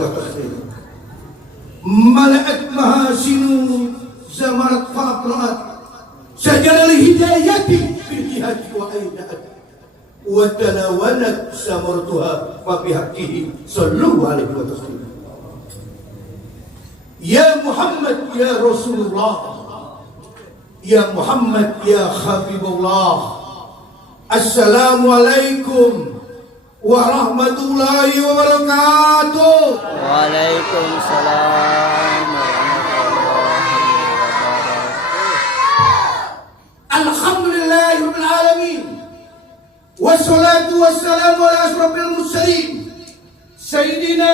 وتصليم ملأت محاسن زمرت فأطرأت شجر الهداية في الجهاد وأيدأت وتلونت ثمرتها فبحقه صلوا عليه وسلم. يا محمد يا رسول الله يا محمد يا حبيب الله السلام عليكم ورحمة الله وبركاته. Waalaikumsalam warahmatullahi wabarakatuh. Alhamdulillahi rabbil alamin. Wassalatu wassalamu ala asrofil mursalin Sayyidina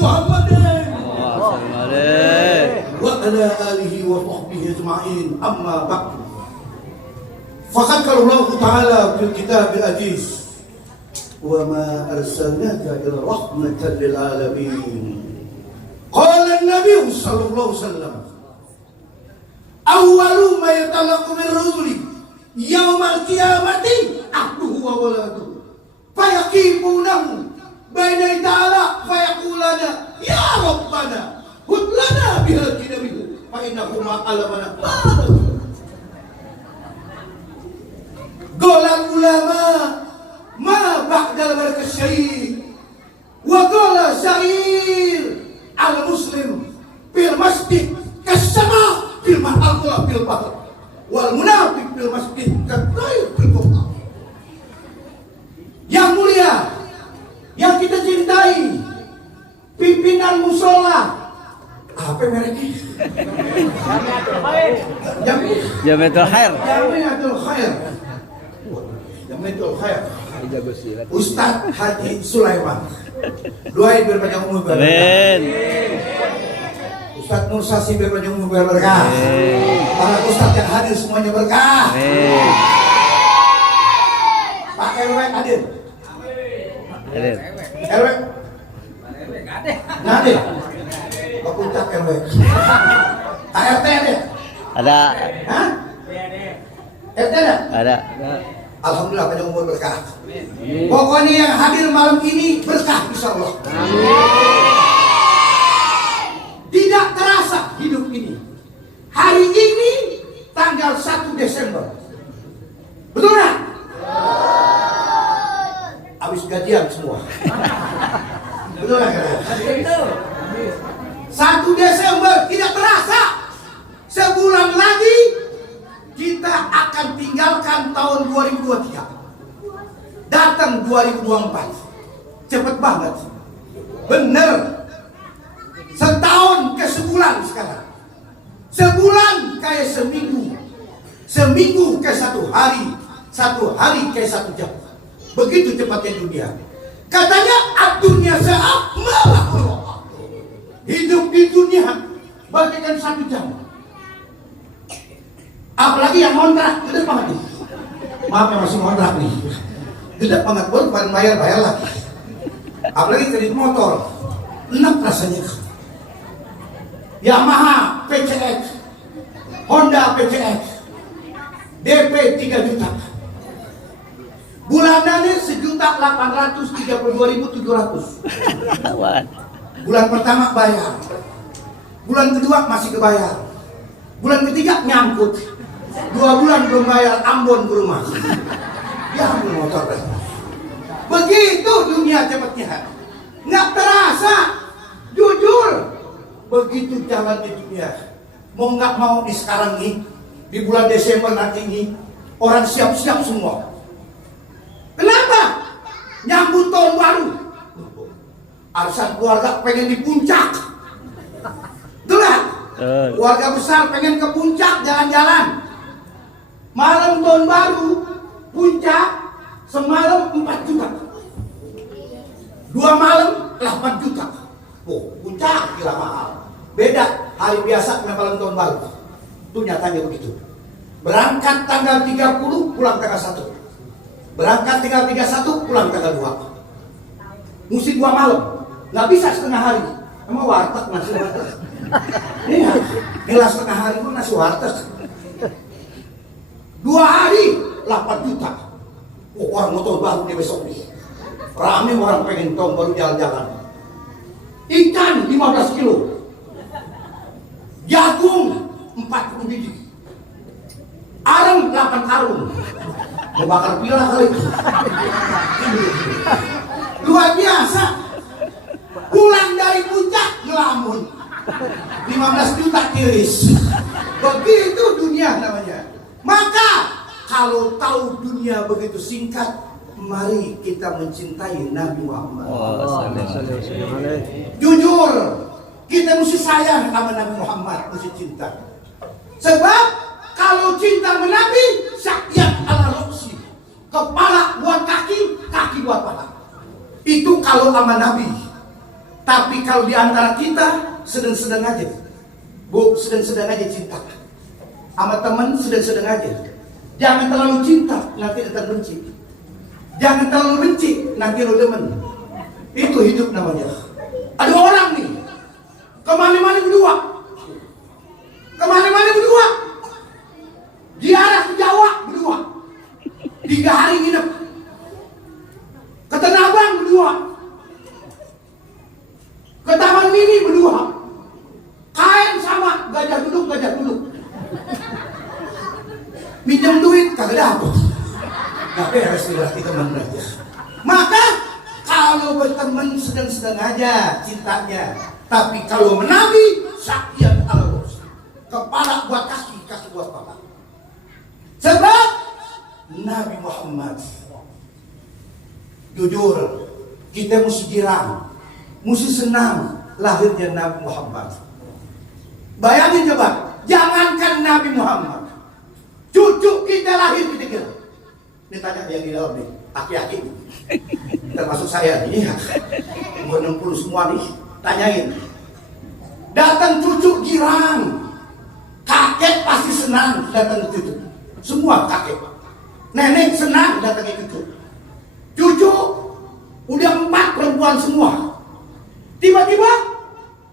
Muhammadin wa ala alihi wa sahbihi ajma'in amma ba'du. Faqad qala Allah Ta'ala fil kitabil aziz wa ma arsalnaka illa rahmatan lil alamin. Qala an-nabiy sallallahu alaihi wasallam awwalu ma yatalaqu min rusuli yaumal qiyamati abduhu wa waladuhu fayaqifunahu baina ta'ala fayaqulana ya rabbana hudlana bihal kinabihi fa innahuma alamana golal ulama ma ba'dal barakah syahid wa gola syair al muslim fil masjid kasama fil mahal fil bahr wal munafik fil masjid katair fil kufar. Yang mulia, yang kita cintai, pimpinan musola, apa mereknya? Jamiatul Khair. Jamiatul Khair. Jamiatul Khair. Ustaz Haji Sulaiman. Doain biar panjang umur berkah. Amin. Ustaz Nur Sasi biar panjang umur berkah. Para ustaz yang hadir semuanya berkah. Amin. Pak RW hadir. Amin. RW. Nggak ada. Pak Puncak RW. ART ada. Ada. Hah? RT ada. Ada. Alhamdulillah panjang umur berkah. Pokoknya yang hadir malam ini berkah insyaallah. Tidak terasa hidup ini. Hari ini tanggal 1 Desember. Betul nggak? Habis gajian semua. Betul nggak? 1 Desember tidak terasa. Sebulan lagi kita akan tinggalkan tahun 2023. Datang 2024. Cepet banget. Bener. Setahun ke sebulan sekarang. Sebulan kayak seminggu. Seminggu kayak 1 hari. 1 hari kayak 1 jam. Begitu cepatnya dunia. Katanya ad-dunya sa'amalah. Hidup di dunia bagaikan 1 jam. Apalagi yang kontrak, gede banget nih. Maaf yang masih kontrak nih. Gede banget, baru bayar lagi. Apalagi kredit motor, enak rasanya. Yamaha PCX, Honda PCX, DP 3 juta. Bulanannya 1.832.700. Bulan pertama bayar, bulan kedua masih kebayar, bulan ketiga nyangkut, 2 bulan belum bayar, Ambon ke rumah. Ya ambil motor. Begitu dunia cepatnya, nggak terasa. Jujur, begitu jalan di dunia. Mau nggak mau nih sekarang nih, di bulan Desember nanti nih, orang siap-siap semua. Kenapa? Nyambut tahun baru. Arisan keluarga pengen di puncak. Itulah. Keluarga besar pengen ke puncak jalan-jalan. Malam tahun baru, puncak semalam 4 juta. 2 malam 8 juta. Oh, puncak gila mahal. Beda hari biasa dengan malam tahun baru. Itu nyatanya begitu. Berangkat tanggal 30, pulang tanggal 1. Berangkat tanggal 31, pulang tanggal 2. Mesti 2 malam. Nggak bisa setengah hari. Emang warteg nasi warteg. Iya, gila setengah hari pun nasi warteg. 2 hari 8 juta. Oh, orang mau tahun baru nih besok nih. Rame orang pengen tahun baru jalan-jalan. ikan 15 kilo, jagung 40 biji, areng 8 karung. Mau bakar pila kali. Luar biasa. Pulang dari puncak ngelamun 15 juta tiris. Begitu dunia namanya. Maka kalau tahu dunia begitu singkat, mari kita mencintai Nabi Muhammad. Jujur, kita mesti sayang sama Nabi Muhammad, mesti cinta. Sebab kalau cinta sama Nabi, syakyat ala roksi, kepala buat kaki, kaki buat pala. Itu kalau sama Nabi. Tapi kalau di antara kita sedang-sedang aja, bu, sedang-sedang aja cinta. Sama teman sedang-sedang aja. Jangan terlalu cinta, nanti akan benci. Jangan terlalu benci, nanti lo demen. Itu hidup namanya. Ada orang nih, kemana-mana berdua, kemana-mana berdua, di arah ke Jawa berdua, 3 hari nginep, ke Tanah Abang berdua, ke Taman Mini berdua, kain sama, gajah duduk, minjem duit kagak dapet. Nah, beres berarti teman aja. Maka kalau berteman sedang-sedang aja cintanya, tapi kalau menabi syakyat al-ros, kepala buat kaki, kaki buat kepala. Sebab Nabi Muhammad, jujur, kita mesti girang, mesti senang lahirnya Nabi Muhammad. Bayangin coba, jangankan Nabi Muhammad, cucu kita lahir kita kira. Ditanya yang di dalam nih, aki-aki, termasuk saya nih, umur 60 semua nih, tanyain. Datang cucu girang, kakek pasti senang datang cucu. Semua kakek, nenek senang datang cucu. Cucu udah 4 perempuan semua. Tiba-tiba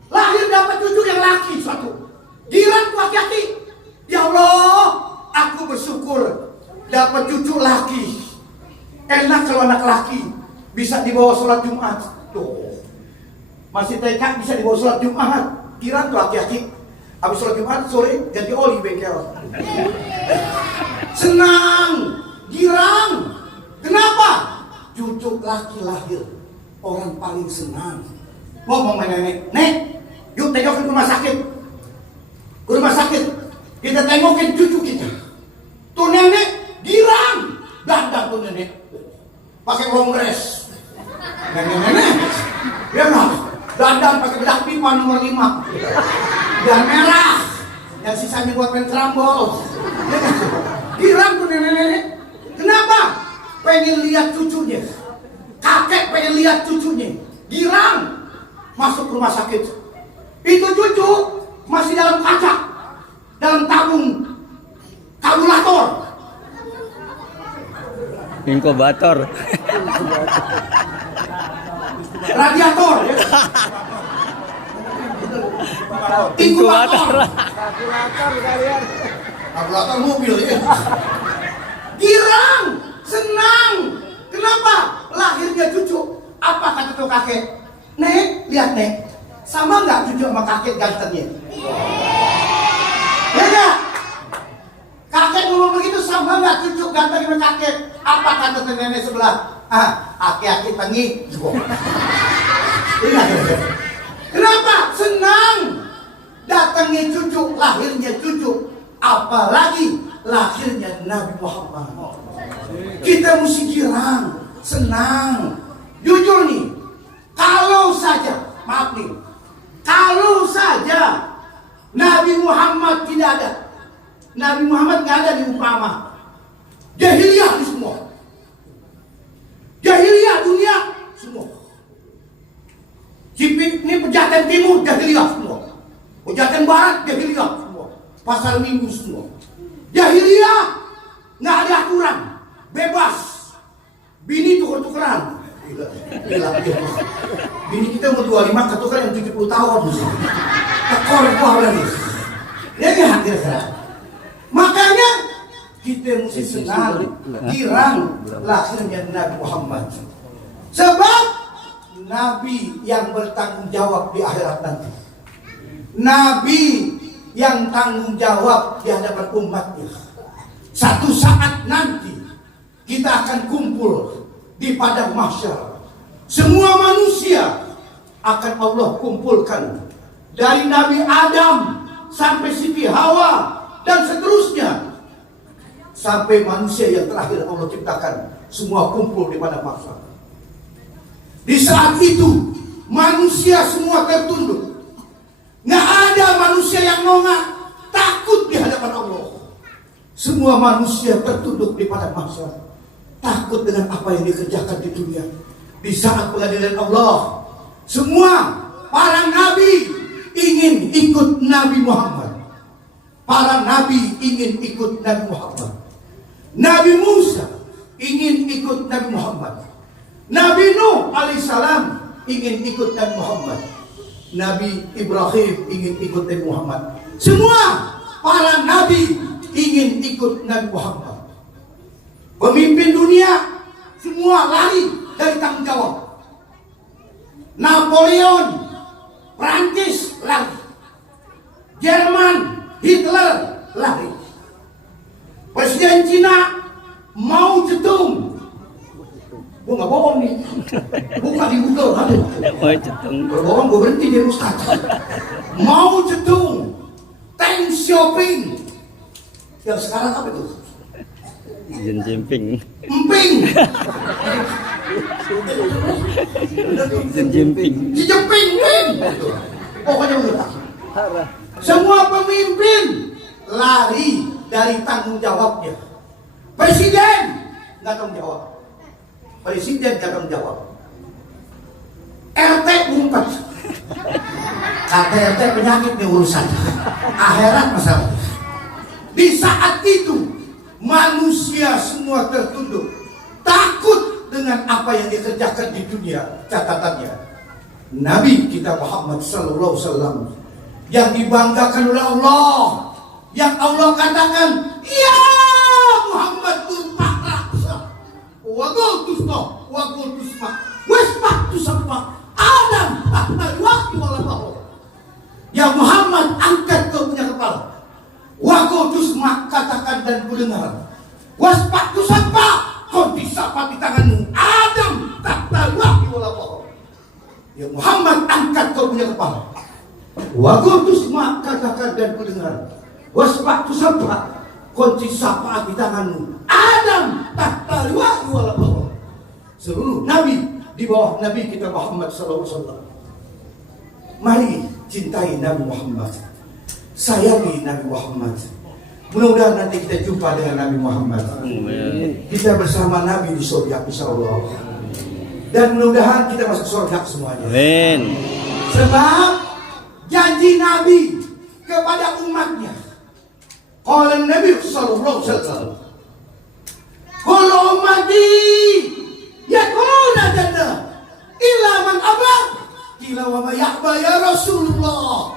lahir dapat cucu yang laki satu. Girang aki-aki, ya Allah, aku bersyukur dapat cucu laki. Enak kalau anak laki bisa dibawa sholat Jumat. Tuh, masih TK bisa dibawa sholat Jumat. Kira tuh laki-laki habis sholat Jumat sore ganti oli bengkel. Senang, girang. Kenapa? Cucu laki lahir, orang paling senang. Ngomong sama nenek, nek, yuk tengokin ke rumah sakit. Ke rumah sakit, kita tengokin cucu kita. Tuh nenek girang, dandan tuh nenek, pakai kongres, nenek, ya nggak, dandan pakai bedak pipa nomor 5, dan merah, yang sisanya buat main kerambol, girang tuh nenek, kenapa? Pengen lihat cucunya, kakek pengen lihat cucunya, girang, masuk rumah sakit, itu cucu masih dalam kaca, dalam tabung kalkulator. Inkubator. Radiator ya. Inkubator. Kalkulator mobil ya. Girang, senang. Kenapa? Lahirnya cucu. Apa kata tuh kakek? Nek, lihat nek. Sama nggak cucu sama kakek gantengnya? Ya enggak? Kakek ngomong begitu sama nggak cucu ganteng sama kakek? Apa kata nenek sebelah? Aki-aki tengi. Kenapa? Senang datangnya cucu, lahirnya cucu. Apalagi lahirnya Nabi Muhammad. Kita mesti girang, senang. Jujur nih, kalau saja, maaf nih, kalau saja Nabi Muhammad tidak ada, Nabi Muhammad nggak ada di umpama, jahiliyah di semua, jahiliyah dunia semua. Cipik ini Pejaten Timur jahiliyah semua, Pejaten Barat jahiliyah semua, Pasar Minggu semua, jahiliyah nggak ada aturan, bebas, bini tuker-tukeran. Gila. Bini kita umur 25 ketukar yang 70 tahun. Tekor gua lagi. Ya kan kira-kira. Makanya kita mesti senang, girang lahirnya Nabi Muhammad. Sebab nabi yang bertanggung jawab di akhirat nanti. Nabi yang tanggung jawab di hadapan umatnya. Satu saat nanti kita akan kumpul di padang mahsyar. Semua manusia akan Allah kumpulkan, dari Nabi Adam sampai Siti Hawa dan seterusnya, sampai manusia yang terakhir Allah ciptakan, semua kumpul di padang mahsyar. Di saat itu manusia semua tertunduk. Nggak ada manusia yang nongak, takut di hadapan Allah. Semua manusia tertunduk di padang mahsyar, takut dengan apa yang dikerjakan di dunia. Di saat pengadilan Allah, semua para nabi ingin ikut Nabi Muhammad. Para nabi ingin ikut Nabi Muhammad. Nabi Musa ingin ikut Nabi Muhammad. Nabi Nuh alaihissalam ingin ikut Nabi Muhammad. Nabi Ibrahim ingin ikut Nabi Muhammad. Semua para nabi ingin ikut Nabi Muhammad. Pemimpin dunia semua lari dari tanggung jawab. Napoleon, Prancis lari. Jerman, Hitler lari. Presiden Cina, Mao Zedong. Gue gak bohong nih. Buka di Google ada. Kalau bohong gue berhenti di Ustaz. Mao Zedong, Deng Xiaoping. Yang sekarang apa itu? Xi Jinping. Emping. Xi Jinping. Xi Jinping. Pokoknya udah. Semua pemimpin lari dari tanggung jawabnya. Presiden nggak tanggung jawab. Presiden nggak tanggung jawab. RT ngumpet. Kata RT penyakit nih urusan. Akhirat masalah. Di saat itu manusia semua tertunduk, takut dengan apa yang dikerjakan di dunia. Catatannya, Nabi kita Muhammad sallallahu alaihi wasallam yang dibanggakan oleh Allah, yang Allah katakan, ya Muhammad turpak raksa wa qultusna wa qultusma wasbahtu sama Adam ahmad waktu walau. Ya Muhammad, angkat kau punya kepala. Wa qultusma, katakan dan ku dengar. Wasbahtu sama, kau disapa di tanganmu Adam tahta waktu walau. Ya Muhammad, angkat kau punya kepala. Wa qultusma, katakan dan ku dengar. Wasbahtu sama, kunci sapa di tanganmu Adam tahta waktu walau. Seluruh nabi di bawah Nabi kita Muhammad sallallahu alaihi wasallam. Mari cintai Nabi Muhammad, sayangi Nabi Muhammad. Mudah-mudahan nanti kita jumpa dengan Nabi Muhammad. Kita bersama Nabi di surga insyaallah. Dan mudah-mudahan kita masuk surga semuanya. Amin. Sebab janji Nabi kepada umatnya. Qala Nabi sallallahu alaihi wasallam, "Qul ummati yadkhuluna jannah illa man aba." Qila wa ma ya'ba ya Rasulullah.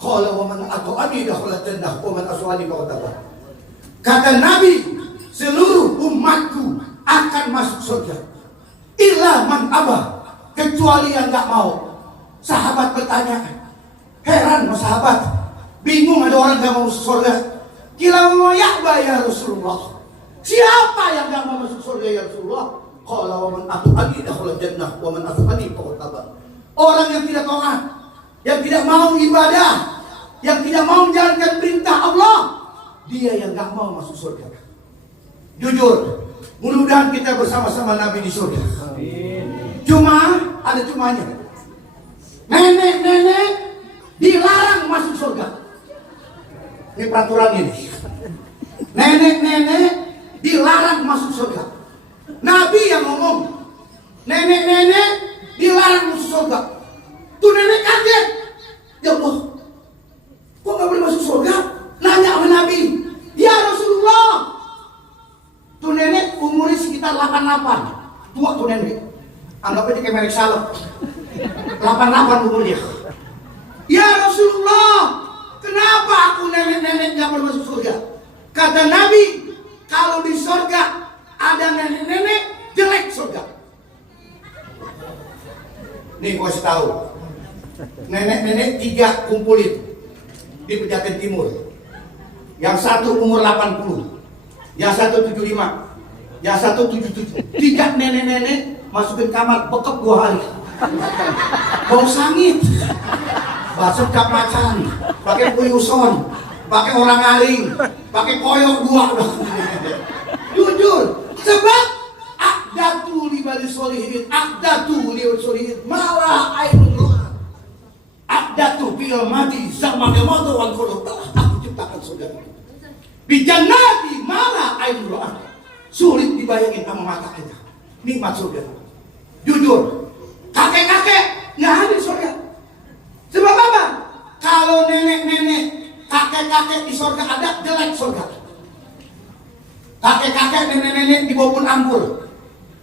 Qala wa man ata'ani dakhala jannah wa man aswani faqad aba. Kata Nabi, seluruh umatku akan masuk surga. Illa man aba, kecuali yang enggak mau. Sahabat bertanya, heran mas sahabat, bingung ada orang enggak mau masuk surga. Qila wa ma ya'ba ya Rasulullah. Siapa yang enggak mau masuk surga ya Rasulullah? Qala wa man ata'ani dakhala jannah wa man aswani faqad aba. Orang yang tidak taat, yang tidak mau ibadah, yang tidak mau menjalankan perintah Allah, dia yang gak mau masuk surga. Jujur, mudah-mudahan kita bersama-sama Nabi di surga. Cuma, ada cumanya. Nenek-nenek dilarang masuk surga. Ini peraturan ini. Nenek-nenek dilarang masuk surga. Nabi yang ngomong, nenek-nenek dilarang masuk surga. Tuh nenek kaget. Ya Allah, kok gak boleh masuk surga? Nanya sama Nabi, ya Rasulullah. Tuh nenek umurnya sekitar 88. Tua tuh nenek. Anggapnya kayak merek salep. 88 umurnya. Ya Rasulullah, kenapa aku nenek-nenek gak boleh masuk surga? Kata Nabi, kalau di surga ada nenek-nenek, jelek surga. Nih gua kasih tahu. Nenek-nenek 3 kumpulin di Pejaten Timur. Yang satu umur 80, yang satu 75, yang satu 77. 3 nenek-nenek masukin kamar, bekep 2 hari. Bau sangit, bakso cap macan, pakai kuyuson, pakai orang aling, pakai koyok 2. Jujur, sebab akdatu libali solihin, akdatu libali solihin, malah airul akdatu bil mati zaman yang mau wan kodok telah aku ciptakan surga. Di jannati malah airul sulit dibayangin sama mata kita. Nikmat surga. Jujur, kakek-kakek nggak ada di surga. Sebab apa? Kalau nenek-nenek, kakek-kakek di surga ada, jelek surga. Kakek-kakek, nenek-nenek di bawah ampul,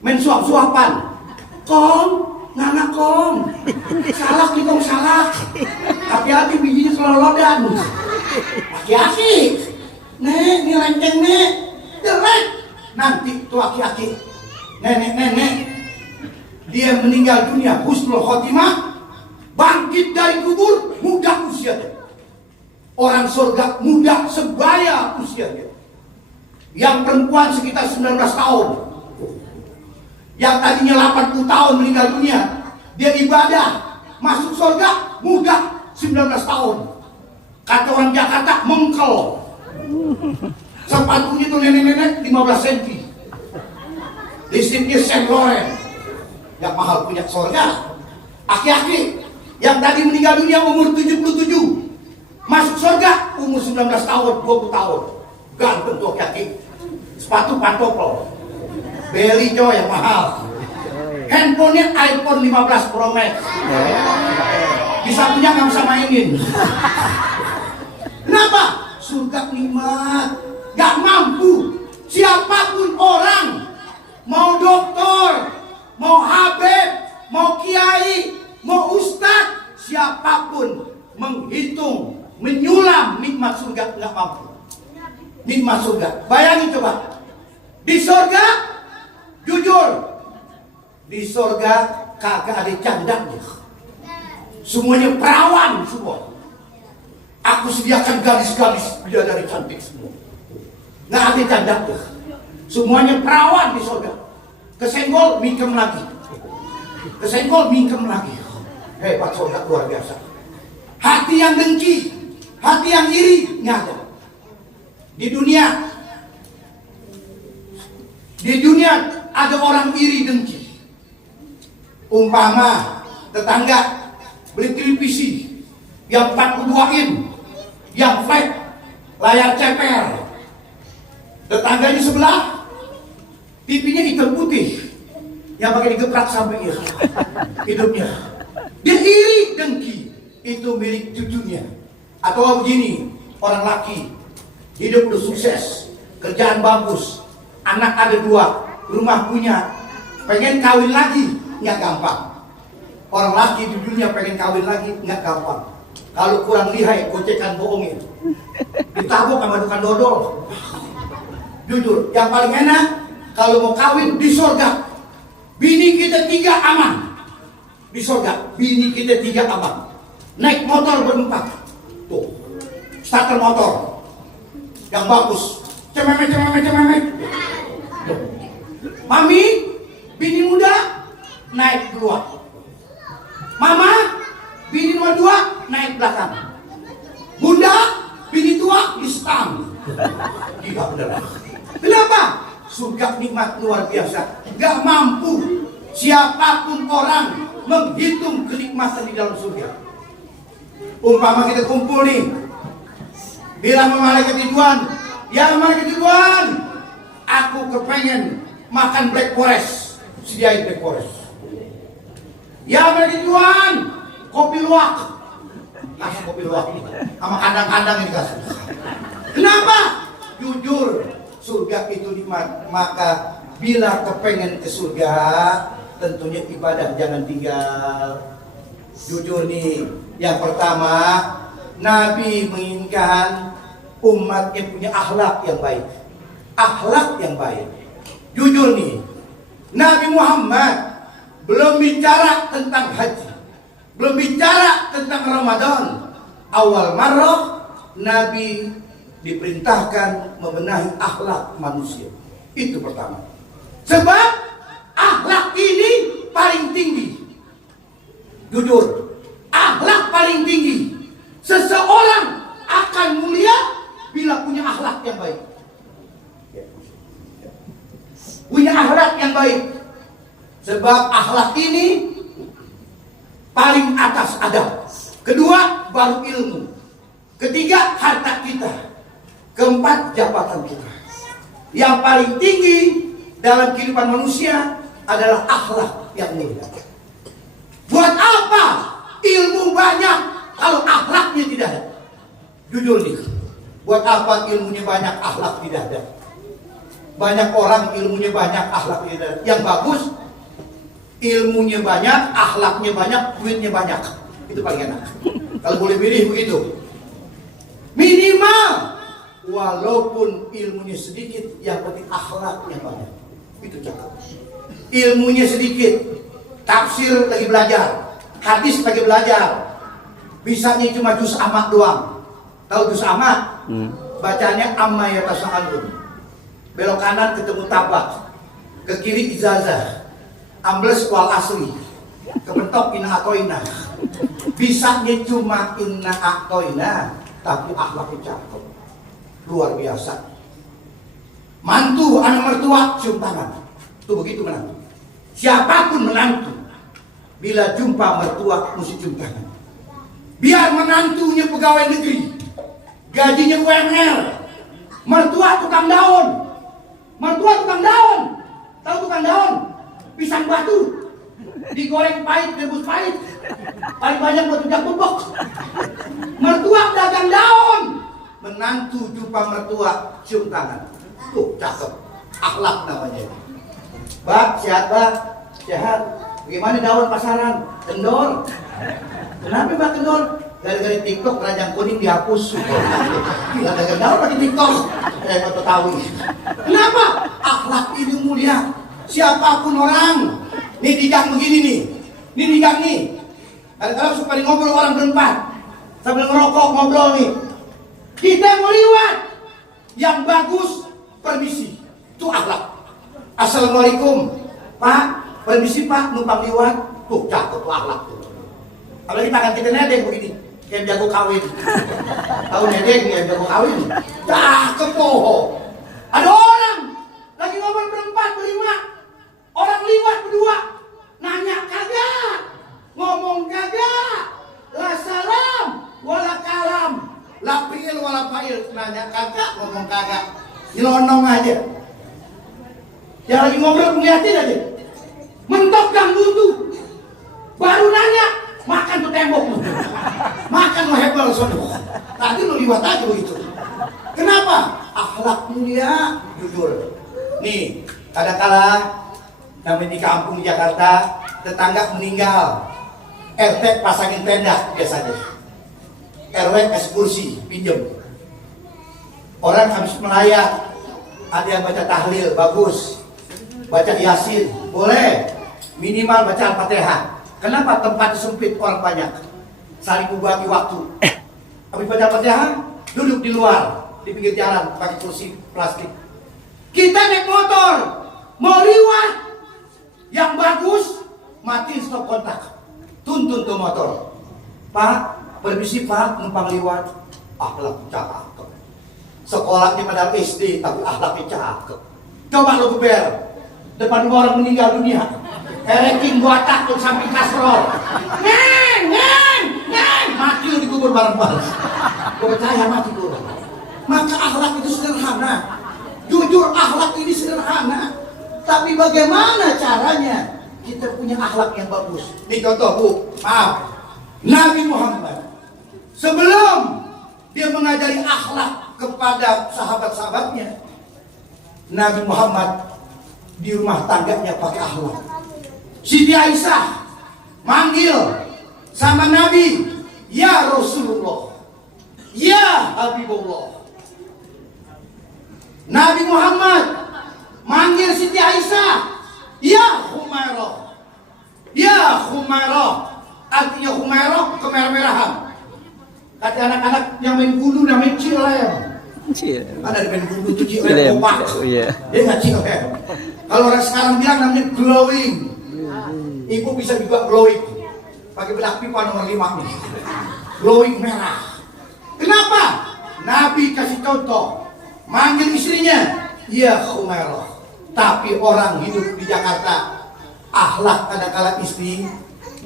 main suap-suapan. Kong, nganak kong, salak nih kong salak. Hati-hati bijinya selolodan. Hati-hati. Nek, ini lenceng nek, jelek. Nanti tuh aki-aki, nenek-nenek, dia meninggal dunia husnul khotimah, bangkit dari kubur muda usianya. Orang surga muda sebaya usianya. Yang perempuan sekitar 19 tahun, yang tadinya 80 tahun meninggal dunia, dia ibadah masuk surga muda 19 tahun. Kata orang Jakarta mengkel. Sepatunya tuh nenek-nenek 15 cm. Listriknya Saint Laurent. Yang mahal punya surga. Aki-aki yang tadi meninggal dunia umur 77, masuk surga umur 19 tahun, 20 tahun. Ganteng tuh aki-aki. Sepatu pantopel. Beli coy yang mahal. Handphonenya iPhone 15 Pro Max. Bisa punya nggak bisa mainin. Kenapa? Surga nikmat, gak mampu. Siapapun orang, mau dokter, mau habib, mau kiai, mau ustadz, siapapun menghitung, menyulam nikmat surga gak mampu. Nikmat surga, bayangin coba. Di surga, jujur, di surga kagak ada candanya. Semuanya perawan semua. Aku sediakan gadis-gadis bidadari cantik semua. Nggak ada candanya. Semuanya perawan di surga. Kesenggol, mingkem lagi. Kesenggol, mingkem lagi. Hebat surga luar biasa. Hati yang dengki, hati yang iri, nggak ada. Di dunia ada orang iri dengki. Umpama tetangga beli televisi yang 42 in, yang flat, layar ceper. Tetangganya sebelah, TV-nya hitam putih, yang pakai digeprak sampai hidupnya. Dia iri dengki, itu milik cucunya. Atau begini, orang laki, hidup udah sukses, kerjaan bagus, anak ada 2, rumah punya, pengen kawin lagi, nggak gampang. Orang laki di dunia pengen kawin lagi, nggak gampang. Kalau kurang lihai, gocekan bohongin. Ditabuk sama tukang dodol. Jujur, yang paling enak, kalau mau kawin di surga, bini kita 3 aman. Di surga, bini kita 3 aman. Naik motor berempat. Tuh, starter motor. Yang bagus. Cememet. Mami, bini muda, naik duluan. Mama, bini nomor 2 naik belakang. Bunda, bini tua di stang. Gila bener. Kenapa? Surga nikmat luar biasa. Gak mampu siapapun orang menghitung kenikmatan di dalam surga. Umpama kita kumpul nih, bilang sama malaikat Ridwan, ya malaikat Ridwan, aku kepengen makan Black Forest, sediain Black Forest. Ya malaikat Ridwan, kopi luwak, kasih kopi luwak sama kandang-kandang ini kasih. Kenapa? Jujur, surga itu nikmat. Maka bila kepengen ke surga, tentunya ibadah jangan tinggal. Jujur nih, yang pertama, Nabi menginginkan umat yang punya akhlak yang baik. Akhlak yang baik. Jujur nih, Nabi Muhammad belum bicara tentang haji. belum bicara tentang Ramadan. Awal marrah Nabi diperintahkan membenahi akhlak manusia. Itu pertama. Sebab akhlak ini paling tinggi. Jujur, akhlak paling tinggi. Seseorang akan mulia bila punya akhlak yang baik. Punya akhlak yang baik. Sebab akhlak ini paling atas adab. Kedua, baru ilmu. Ketiga, harta kita. Keempat, jabatan kita. Yang paling tinggi dalam kehidupan manusia adalah akhlak yang mulia. Buat apa ilmu banyak kalau akhlaknya tidak ada? Jujur nih, buat apa ilmunya banyak, akhlak tidak ada? Banyak orang ilmunya banyak, akhlaknya tidak ada. Yang bagus, ilmunya banyak, akhlaknya banyak, duitnya banyak. Itu paling enak. Kalau boleh pilih begitu. Minimal, walaupun ilmunya sedikit, yang penting akhlaknya banyak. Itu cakap. Ilmunya sedikit, tafsir lagi belajar, hadis lagi belajar, bisanya cuma juz amat doang. Tahu juz amat? Bacanya amma ya tasa'alun. Belok kanan ketemu tabak, ke kiri ijazah, ambles wal asri, kebentok inna atoina. Bisanya cuma inna atoina, tapi akhlaknya cakep, luar biasa. Mantu anak mertua cium tangan, tuh begitu menantu. Siapapun menantu, bila jumpa mertua mesti cium tangan. Biar menantunya pegawai negeri, gajinya UMR, mertua tukang daun, mertua tukang daun. Tahu tukang daun? Pisang batu, digoreng pahit, direbus pahit, paling banyak buat rujak bubuk. Mertua dagang daun, menantu jumpa mertua cium tangan. Tuh cakep, akhlak namanya. Bak, sehat bak, sehat. Bagaimana daun pasaran? Kendor. Kenapa bak kendor? Gara-gara TikTok keranjang kuning dihapus. Gila dagang daun pakai TikTok. Foto tahu. Kenapa? Akhlak ini mulia. Siapapun orang. Nih dijang begini nih. Nih dijang nih. Kadang-kadang suka ngobrol orang berempat sambil ngerokok ngobrol nih. Kita mau liwat. Yang bagus permisi. Itu akhlak. Assalamualaikum Pak, permisi Pak, numpang liwat. Tuh cakep tuh akhlak tuh. Apalagi tangan kita nedeng begini, kayak jago kawin. Tahu nedeng ya jago kawin. Cakep tuh. Ada orang lagi ngobrol berempat berlima, orang liwat berdua, nanya kagak, ngomong kagak, la salam wala kalam, la fi'il wala fa'il, nanya kagak, ngomong kagak, nyelonong aja. Yang lagi ngobrol ngeliatin aja, mentok gang buntu, baru nanya, makan tuh tembok, makan lo hebel sono. Tadi lo liwat aja begitu. Kenapa? Akhlak mulia, jujur. Nih, kadang-kala kami di kampung di Jakarta, tetangga meninggal, RT pasangin tenda biasanya, RW kasih kursi, pinjem. Orang habis melayat, ada yang baca tahlil, bagus. Baca Yasin, boleh. Minimal baca Al-Fatihah. Kenapa tempat sempit, orang banyak? Saling berbagi waktu. Habis baca Al-Fatihah, duduk di luar, di pinggir jalan, pakai kursi plastik. Kita naik motor, mau liwat, yang bagus, matiin stop kontak. Tuntun tuh motor. Pak, permisi Pak, numpang liwat. Akhlak cakep. Sekolahnya padahal SD, tapi akhlaknya cakep. Coba lo geber. Depan orang meninggal dunia, ranking gua takut samping kastrol, neng, mati lu dikubur bareng-bareng. Gua percaya mati lu. Maka akhlak itu sederhana, jujur akhlak ini sederhana. Tapi bagaimana caranya kita punya akhlak yang bagus? Ini contoh Bu, maaf, Nabi Muhammad sebelum dia mengajari akhlak kepada sahabat-sahabatnya, Nabi Muhammad di rumah tangganya pakai akhlak. Siti Aisyah manggil sama Nabi, ya Rasulullah, ya Habibullah. Nabi Muhammad manggil Siti Aisyah, ya Humairah, ya Humairah. artinya Humairah, kemerah-merahan. Kata anak-anak yang main kudu namanya Cilem. Ada main kudu tuh Cilem opak. Dia nggak Cilem. Kalau orang sekarang bilang namanya glowing. Ibu bisa juga glowing. Pakai bedak pipa nomor 5 nih. Glowing merah. Kenapa? Nabi kasih contoh. Manggil istrinya, ya Humairah. Tapi orang hidup di Jakarta, akhlak kadang-kala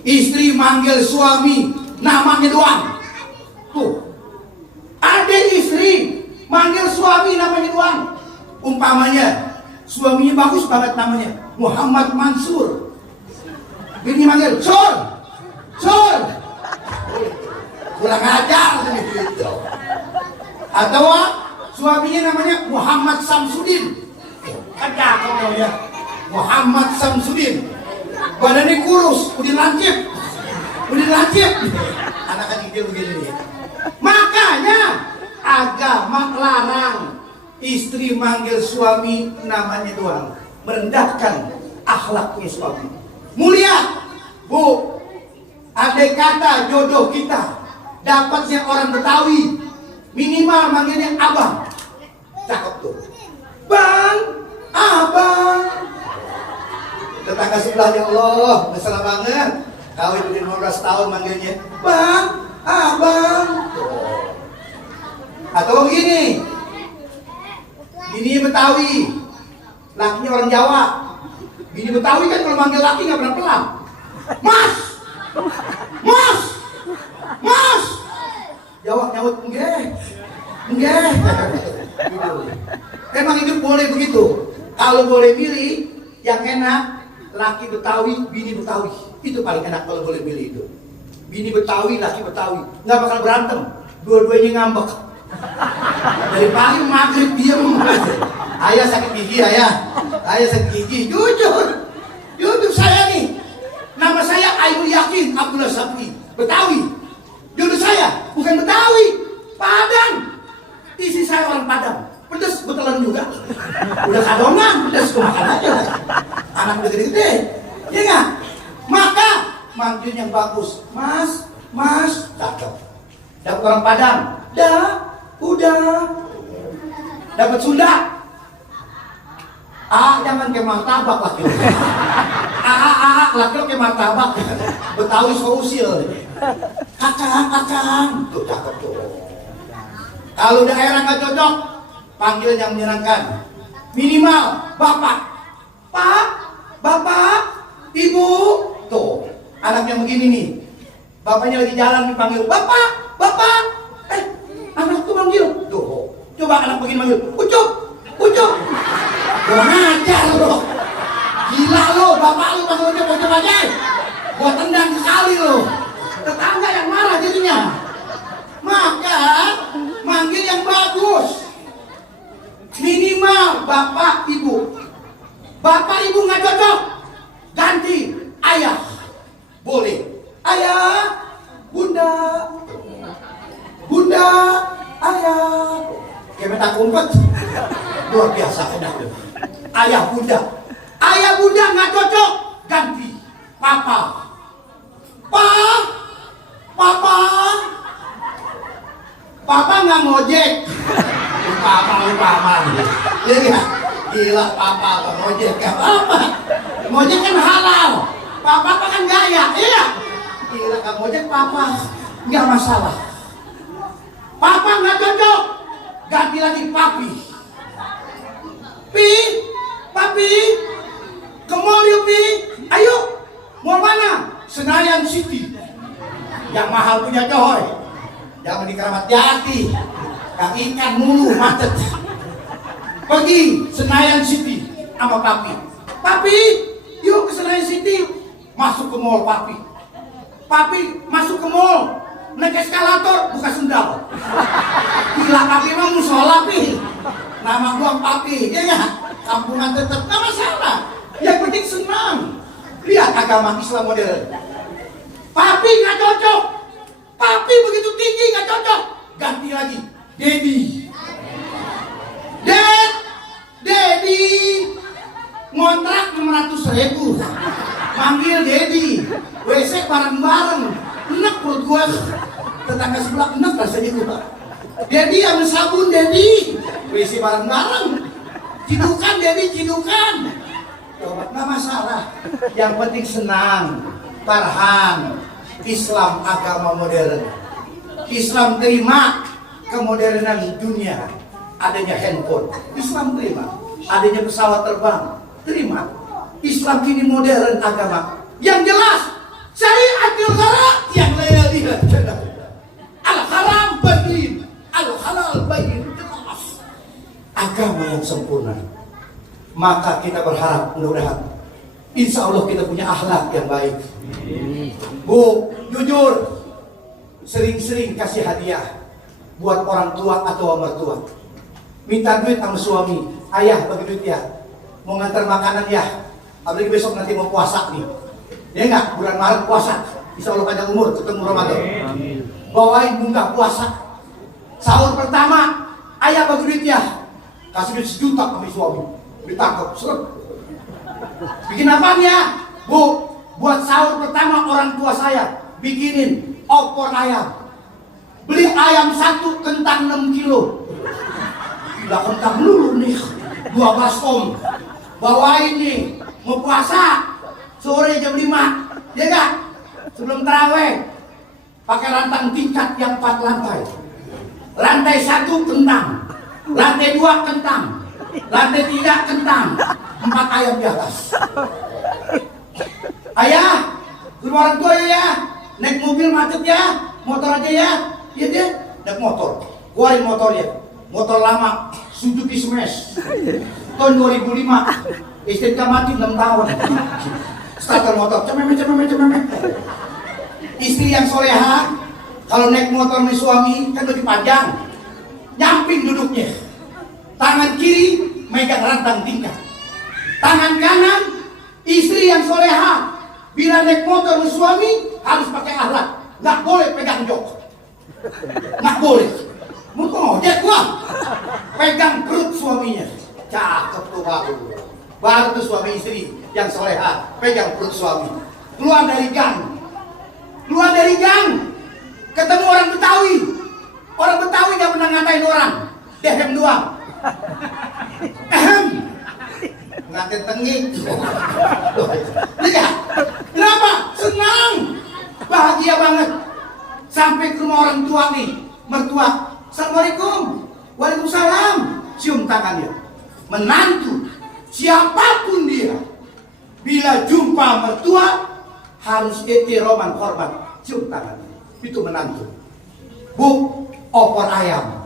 istri manggil suami namanya doang. Tuh, ada istri manggil suami namanya doang. Umpamanya suaminya bagus banget namanya Muhammad Mansur, bini manggil Sur, kurang ajar gitu. Atau suaminya namanya Muhammad Samsudin, ada namanya Muhammad Samsudin, badannya kurus, udah lancip, anak kecil begini nih. Makanya agama larang istri manggil suami namanya doang, merendahkan akhlaknya suami. Mulia, Bu, andai kata jodoh kita dapatnya orang Betawi, minimal manggilnya abang, cakep tuh. Bang, abang. Tetangga sebelahnya Allah, masalah banget. Kawin udah 15 tahun manggilnya bang, abang. Atau begini, bini Betawi, lakinya orang Jawa. Bini Betawi kan kalau manggil laki nggak pernah pelan. Mas, Jawa nyaut enggak. Emang hidup boleh begitu. Kalau boleh pilih, yang enak laki Betawi, bini Betawi. Itu paling enak kalau boleh pilih itu. Bini Betawi, laki Betawi, nggak bakal berantem. Dua-duanya ngambek. Dari pagi maghrib diem. Ayah sakit gigi, ayah sakit gigi. Jujur saya nih. Nama saya Ainul Yakin Abdullah Sabri, Betawi. Jodoh saya bukan Betawi, Padang. Isi saya orang Padang. Pedes betelan juga. Udah kadongan, pedes makan aja. Anak udah gede-gede, ya nggak? Maka manggil yang bagus, mas, cakep. Dapat orang Padang, udah. Dapat Sunda, jangan kayak martabak laki. Laki kayak martabak. Betawi solusil. Akang, tuh cakep tuh. Kalau daerah nggak cocok, panggil yang menyenangkan. Minimal bapak, ibu. Tuh, anak yang begini nih, bapaknya lagi jalan dipanggil bapak. Anak tuh manggil, tuh, coba anak begini manggil, ucup. Kurang ajar lo, gila lo, bapak lo panggil ucup aja, gua tendang sekali lo. Tetangga yang marah jadinya. Maka manggil yang bagus. Minimal bapak ibu. Bapak ibu nggak cocok, ganti ayah. Boleh. Ayah, bunda, ayah. Kayak meta kumpet. Luar biasa enak tuh. Ayah bunda nggak cocok, ganti papa. Papa nggak ngojek. Papa. Iya nggak? Gila papa nggak ngojek. Gak apa. Ngojek kan halal. Papa kan gaya. Iya. Gila nggak ngojek papa. Nggak masalah. Papa nggak cocok. Ganti lagi papi. Papi. Ke mall yuk, Pi. Ayo. Mall mana? Senayan City. Yang mahal punya coy. Jangan di Keramat Jati. Kang ikan mulu macet. Pergi Senayan City sama papi. Papi, yuk ke Senayan City. Masuk ke mall papi. Papi masuk ke mall. Naik eskalator buka sendal. Gila papi emang musola pi. Nama gua papi, ya nggak? Kampungan tetap nggak masalah. Yang penting senang. Lihat agama Islam modern. Papi nggak cocok. Papi begitu tinggi nggak cocok. Ganti lagi. Dedi. Dedi. Ngontrak 600.000. Manggil Dedi. WC bareng-bareng. Tetangga sebelah enak rasanya itu Pak. Dedi ambil sabun Dedi, WC bareng-bareng. Cidukan Dedi, cidukan. Coba nggak masalah. Yang penting senang, Farhan. Islam agama modern. Islam terima kemodernan dunia. Adanya handphone, Islam terima. Adanya pesawat terbang, terima. Islam kini modern agama. Yang jelas, syariatul haram yang saya lihat. Al-haram bayin, al-halal bayin, jelas. Agama yang sempurna. Maka kita berharap mudah-mudahan insya Allah kita punya akhlak yang baik. Bu, jujur, sering-sering kasih hadiah buat orang tua atau mertua. Minta duit sama suami, ayah bagi duit ya, mau ngantar makanan ya, apalagi besok nanti mau puasa nih, ya enggak, bulan Maret puasa, insya Allah panjang umur, ketemu Ramadan. Bawain bunga puasa, sahur pertama, ayah bagi duit ya, kasih duit 1 juta sama suami, ditangkap, seret. Bikin apa ya, Bu? Buat sahur pertama orang tua saya bikinin opor ayam. Beli ayam 1, kentang 6 kilo. Gila kentang dulu nih, 12 tom. Bawain nih, mau puasa sore jam 5, ya gak? Sebelum taraweh, pakai rantang tingkat yang 4 lantai. Lantai 1 kentang, lantai 2 kentang, lantai 3 kentang, 4 ayam di atas. Ayah, rumah orang tua ya, naik mobil macet ya, motor aja ya. Iya dia, naik motor, keluarin motornya, motor lama, Suzuki Smash, tahun 2005, STNK mati 6 tahun, starter motor, cememet. Istri yang soleha, kalau naik motor nih suami, kan lebih panjang, nyamping duduknya, tangan kiri megang rantang tingkat, tangan kanan, istri yang soleha, bila naik motor nih suami, harus pakai alat, nggak boleh pegang jok. Nggak boleh. Mau ngojek gua. Pegang perut suaminya. Cakep tuh baru tuh suami istri yang soleha pegang perut suami. Keluar dari gang. Ketemu orang Betawi. Orang Betawi nggak pernah ngatain orang. Dehem doang. Ehem. Ngatain tengik. Lihat. Kenapa? Senang. Bahagia banget. Sampai ke rumah orang tua nih, mertua, Assalamualaikum, Waalaikumsalam, cium tangannya. Menantu, siapapun dia, bila jumpa mertua, harus roman hormat, cium tangannya. Itu menantu. Bu, opor ayam,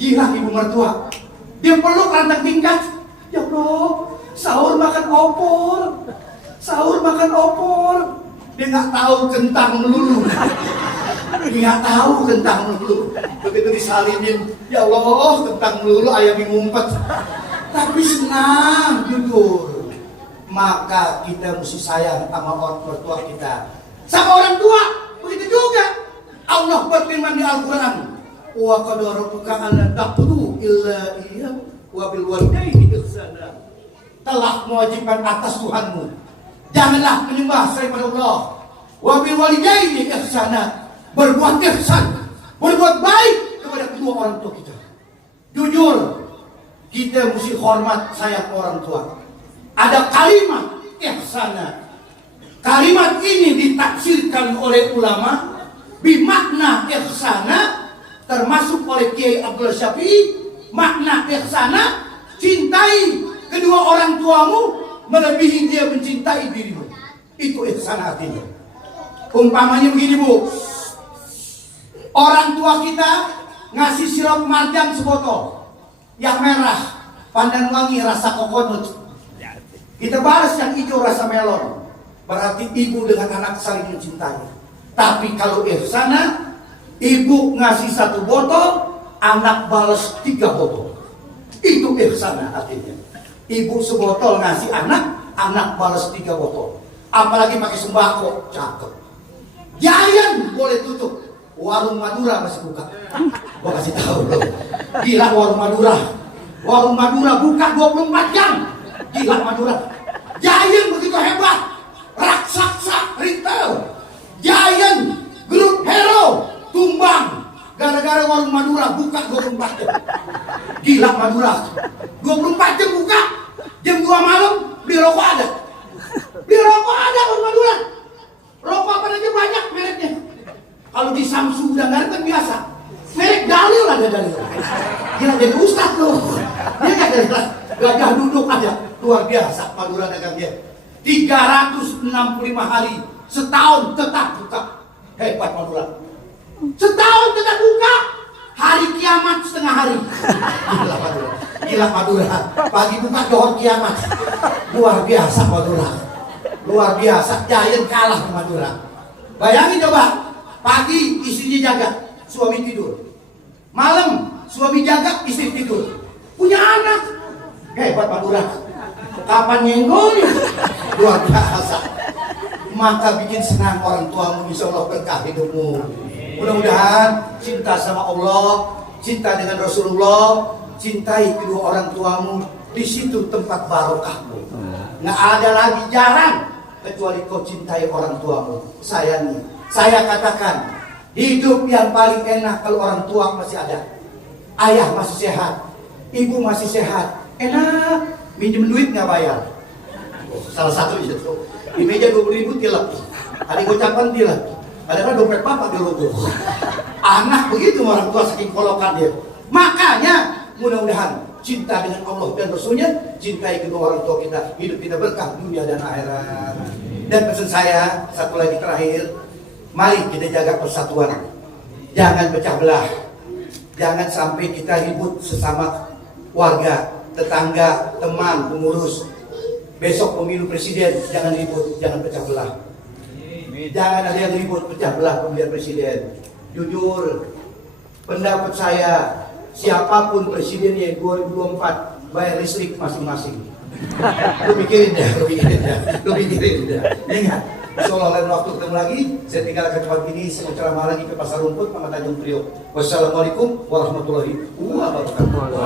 gila ibu mertua, dia peluk rantang tingkat. Ya Allah, sahur makan opor. Dia nggak tahu kentang melulu. Begitu disalinin, ya Allah, kentang melulu, ayam yang ngumpet. Tapi senang, jujur. Maka kita mesti sayang sama orang mertua kita, sama orang tua. Begitu juga Allah berfirman di Al-Quran, wa qad rabbuka alla ta'budu illa iyyahu wa bil walidayni ihsana. Telah mewajibkan atas Tuhanmu, janganlah menyembah selain Allah. Wa bil walidayni ihsana, berbuat ihsan, berbuat baik kepada kedua orang tua kita. Jujur, kita mesti hormat sayang orang tua. Ada kalimat ihsana. Kalimat ini ditafsirkan oleh ulama bimakna ihsana, termasuk oleh Kiai Abdul Syafi'i. Makna ihsana, cintai kedua orang tuamu melebihi dia mencintai dirimu. Itu ihsana artinya. Umpamanya begini Bu, orang tua kita ngasih sirup marjan sebotol yang merah, pandan wangi rasa kokonut, kita balas yang hijau rasa melon. Berarti ibu dengan anak saling mencintai. Tapi kalau ihsana, ibu ngasih 1 botol, anak balas 3 botol. Itu ihsana artinya. Ibu sebotol ngasih anak balas 3 botol. Apalagi pakai sembako, cakep. Giant boleh tutup, warung Madura masih buka. Gua kasih tahu loh. Gila warung Madura buka 24 jam. Gila Madura. Giant begitu hebat, raksasa retail, Giant, grup Hero tumbang gara-gara warung Madura buka 24 jam. Gila Madura, 24 jam buka, jam 2 malam beli rokok ada. Beli rokok ada warung Madura. Rokok apa aja banyak mereknya. Kalau di Samsu udah nggak kan biasa. Merek Dalil ada Dalil. Gila jadi ustaz loh. Dia nggak ada gajah duduk aja. Luar biasa Madura dagangnya. 365 hari setahun tetap buka. Hebat Madura. Setahun tetap buka. Hari kiamat setengah hari. Gila Madura. Gila Madura. Pagi buka dohor kiamat. Luar biasa Madura. Luar biasa. Giant kalah Madura. Bayangin coba. Pagi istrinya jaga, suami tidur. Malam suami jaga, istri tidur. Punya anak. Hebat Madura. Kapan nyenggolnya? Luar biasa. Maka bikin senang orang tuamu, insya Allah berkah hidupmu. Mudah-mudahan cinta sama Allah, cinta dengan Rasulullah, cintai kedua orang tuamu. Di situ tempat barokahmu. Nggak ada lagi, jarang kecuali kau cintai orang tuamu. Sayangi. Saya katakan, hidup yang paling enak kalau orang tua masih ada. Ayah masih sehat, ibu masih sehat. Enak, minjem duit nggak bayar. Salah satu itu. Di meja 20.000 tilap. Ada gocapan tilap. Ada dompet bapak dirogoh. Anak begitu orang tua saking kolokan dia. Makanya mudah-mudahan cinta dengan Allah dan Rasulnya, cintai kedua orang tua kita, hidup kita berkah dunia dan akhirat. Dan pesan saya satu lagi terakhir, mari kita jaga persatuan. Jangan pecah belah. Jangan sampai kita ribut sesama warga, tetangga, teman, pengurus. Besok pemilu presiden, jangan ribut, jangan pecah belah. Jangan ada yang ribut, pecah belah pemilihan presiden. Jujur, pendapat saya, siapapun presidennya 2024 bayar listrik masing-masing. Lu pikirin deh. Ingat, insyaallah lain waktu ketemu lagi. Saya tinggalkan tempat ini, saya ceramah lagi ke Pasar Rumput, Mama Tanjung Priok. Wassalamualaikum warahmatullahi wabarakatuh.